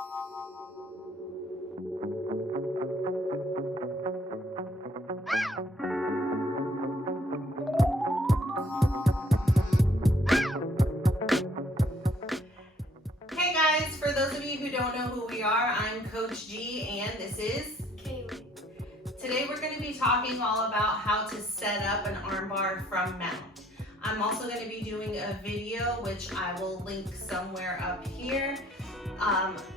Hey guys, for those of you who don't know who we are, I'm Coach G and this is Kaylee. Today we're going to be talking all about how to set up an armbar from mount. I'm also going to be doing a video, which I will link somewhere up here,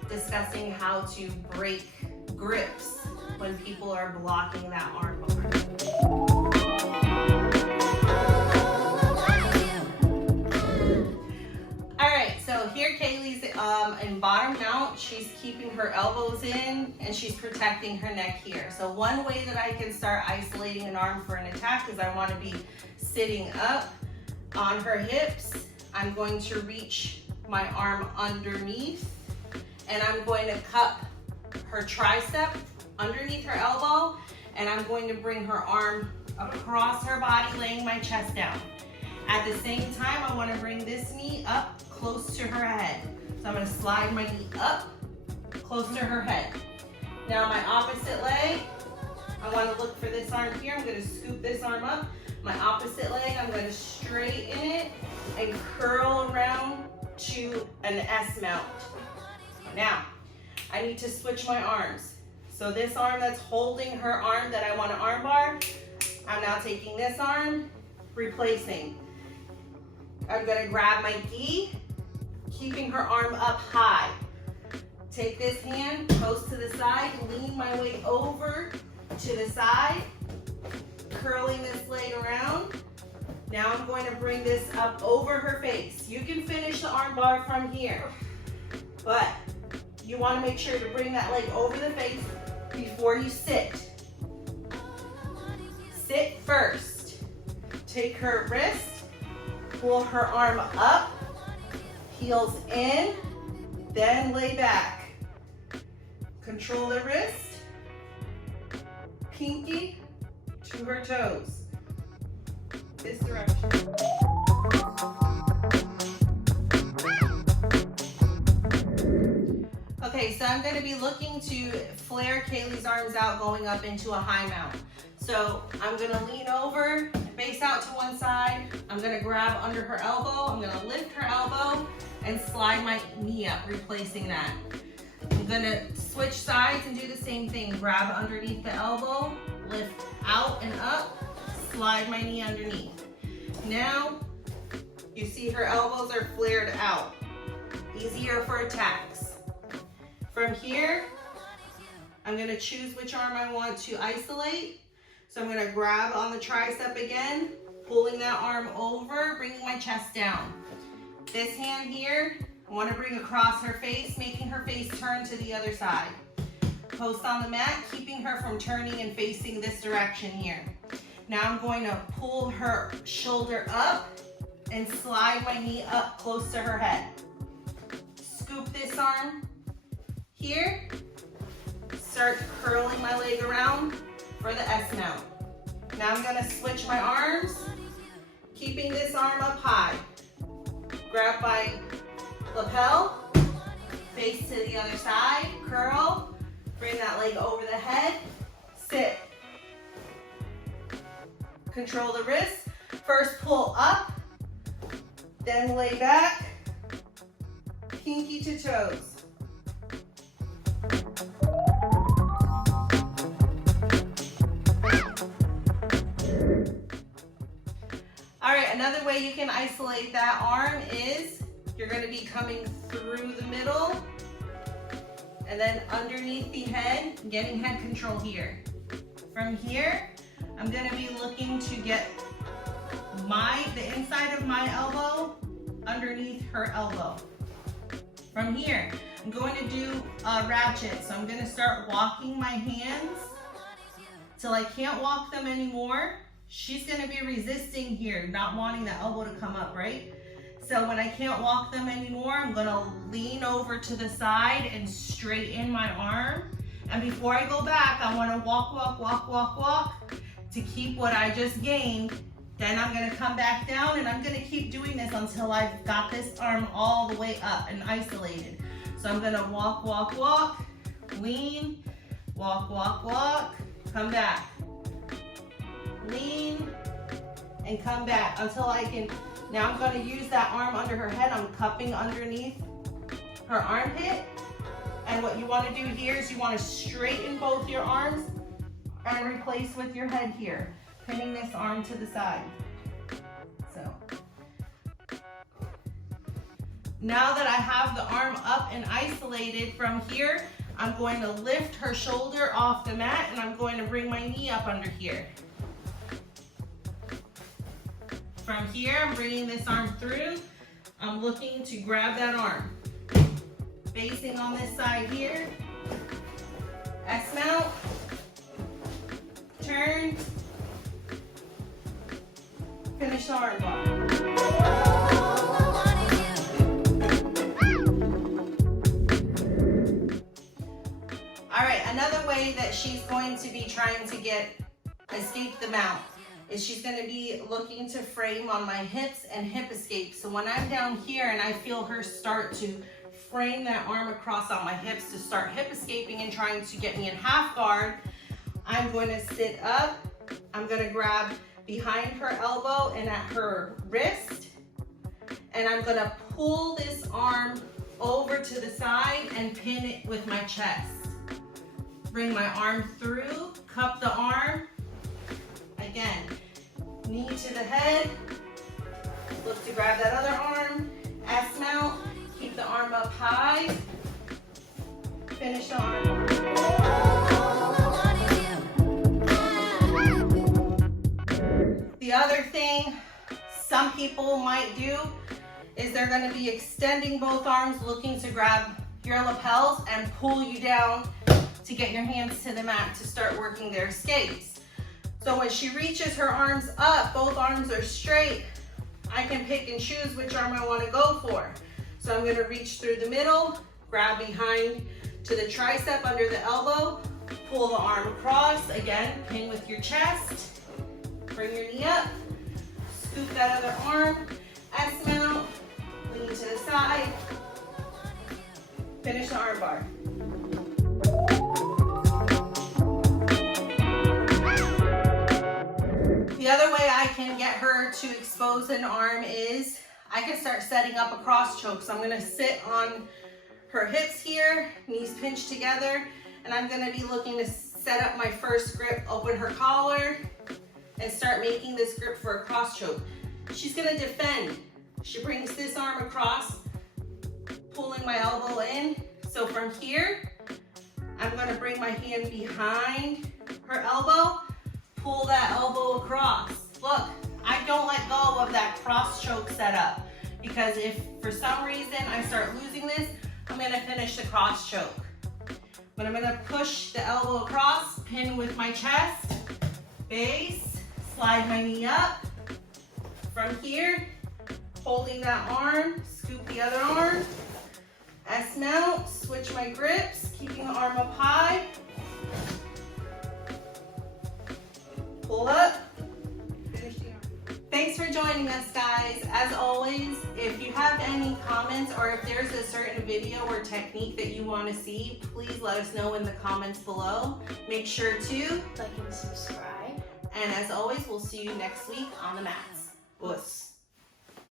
discussing how to break grips when people are blocking that armbar. Alright, so here Kaylee's in bottom mount. She's keeping her elbows in and she's protecting her neck here. So one way that I can start isolating an arm for an attack is I want to be sitting up on her hips. I'm going to reach my arm underneath and I'm going to cup her tricep underneath her elbow and I'm going to bring her arm across her body, laying my chest down. At the same time, I want to bring this knee up close to her head. So I'm going to slide my knee up close to her head. Now my opposite leg, I want to look for this arm here. I'm going to scoop this arm up. My opposite leg, I'm going to straighten it and curl around to an S mount. Now, I need to switch my arms. So this arm that's holding her arm that I want to armbar, I'm now taking this arm, replacing. I'm going to grab my gi, keeping her arm up high. Take this hand close to the side, lean my weight over to the side, curling this leg around. Now I'm going to bring this up over her face. You can finish the arm bar from here, but you want to make sure to bring that leg over the face before you sit. Sit first. Take her wrist, pull her arm up, heels in, then lay back. Control the wrist, pinky to her toes. This direction. Okay, so I'm going to be looking to flare Kaylee's arms out going up into a high mount. So I'm going to lean over, face out to one side. I'm going to grab under her elbow. I'm going to lift her elbow and slide my knee up, replacing that. I'm going to switch sides and do the same thing. Grab underneath the elbow, lift out and up, slide my knee underneath. Now, you see her elbows are flared out. Easier for attacks. From here, I'm going to choose which arm I want to isolate. So I'm going to grab on the tricep again, pulling that arm over, bringing my chest down. This hand here, I want to bring across her face, making her face turn to the other side. Post on the mat, keeping her from turning and facing this direction here. Now I'm going to pull her shoulder up and slide my knee up close to her head. Scoop this arm here. Start curling my leg around for the S mount. Now I'm going to switch my arms, keeping this arm up high. Grab my lapel, face to the other side, curl, bring that leg over the head, sit. Control the wrist. First pull up, then lay back, pinky to toes. All right, another way you can isolate that arm is you're going to be coming through the middle and then underneath the head, getting head control here. From here, I'm going to be looking to get the inside of my elbow underneath her elbow. From here, I'm going to do a ratchet. So I'm going to start walking my hands till I can't walk them anymore. She's going to be resisting here, not wanting the elbow to come up, right? So when I can't walk them anymore, I'm going to lean over to the side and straighten my arm. And before I go back, I want to walk to keep what I just gained. Then I'm going to come back down and I'm going to keep doing this until I've got this arm all the way up and isolated. So I'm gonna walk, walk, walk, lean, walk, walk, walk, come back. Lean, and come back until I can, now I'm gonna use that arm under her head. I'm cupping underneath her armpit. And what you wanna do here is you wanna straighten both your arms and replace with your head here, pinning this arm to the side. So, now that I have the arm up and isolated from here, I'm going to lift her shoulder off the mat and I'm going to bring my knee up under here. From here, I'm bringing this arm through. I'm looking to grab that arm. Facing on this side here. S-mount. Turn. Finish the arm bar. All right, another way that she's going to be trying to escape the mount is she's going to be looking to frame on my hips and hip escape. So when I'm down here and I feel her start to frame that arm across on my hips to start hip escaping and trying to get me in half guard, I'm going to sit up. I'm going to grab behind her elbow and at her wrist, and I'm going to pull this arm over to the side and pin it with my chest. Bring my arm through, cup the arm. Again, knee to the head. Look to grab that other arm. S-mount. Keep the arm up high. Finish the arm bar. The other thing some people might do is they're going to be extending both arms, looking to grab your lapels and pull you down to get your hands to the mat to start working their escapes. So when she reaches her arms up, both arms are straight, I can pick and choose which arm I want to go for. So I'm going to reach through the middle, grab behind to the tricep under the elbow, pull the arm across, again, pin with your chest, bring your knee up, scoop that other arm, S-mount, lean to the side, finish the arm bar. The other way I can get her to expose an arm is I can start setting up a cross choke. So I'm gonna sit on her hips here, knees pinched together, and I'm gonna be looking to set up my first grip, open her collar, and start making this grip for a cross choke. She's gonna defend. She brings this arm across, pulling my elbow in. So from here, I'm gonna bring my hand behind her elbow, pull that elbow across. Look, I don't let go of that cross choke setup because if for some reason I start losing this, I'm gonna finish the cross choke. But I'm gonna push the elbow across, pin with my chest, base, slide my knee up. From here, holding that arm, scoop the other arm, S-mount, switch my grips, keeping the arm up high. Pull up, finish the arm. Thanks for joining us, guys. As always, if you have any comments or if there's a certain video or technique that you want to see, please let us know in the comments below. Make sure to like and subscribe. And as always, we'll see you next week on the mats. Puss.